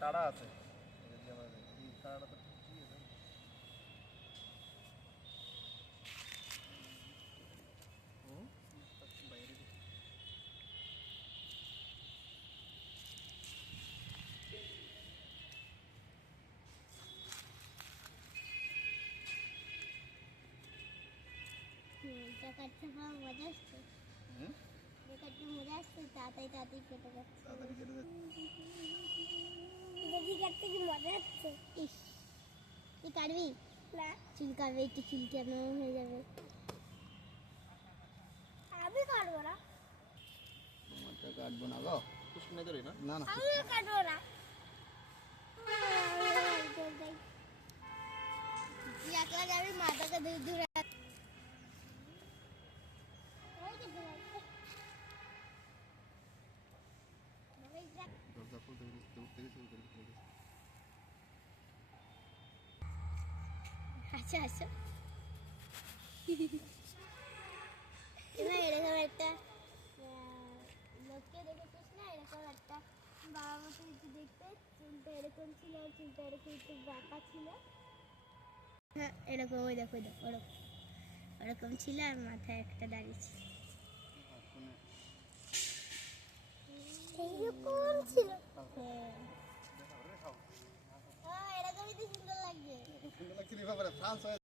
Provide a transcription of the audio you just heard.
কাড়া আছে এই কাড়াটা তো ঠিকই আছে। বাইরে কাটতে খাওয়া মজা আসছে। কাটতে মজা আসছে, তাড়াতাড়ি তাড়াতাড়ি কেটে যাচ্ছে। তাড়াতাড়ি কেটে যাচ্ছে। দেখি কাটতে কি মজা আসছে। ইস, তুই কাটবি না? চুলকাবে, একটু চুলকানো হয়ে যাবে। আমি কাটবো না। আমারটা কাটবো না গো। কিছু না ধরে না, না না আমি কাটবো না। তুই একলা যাবি, মাথাটা দূর দূরে দরজা খুলতে উঠতে গেছে। আচ্ছা আচ্ছা, এরকম একটা লোককে দেখেছিস না? এরকম একটা বাবা মতো একটু দেখতে, চুলটা এরকম ছিল, চুলটা এরকম একটু বাঁকা ছিল। হ্যাঁ এরকম, ওই দেখো ওরকম ওরকম ছিল, আর মাথায় একটা দাঁড়িয়েছে এইরকম ছিল। হ্যাঁ এরকমই তো সুন্দর লাগছে। সুন্দর লাগছে রে বাবা, ফ্রান্স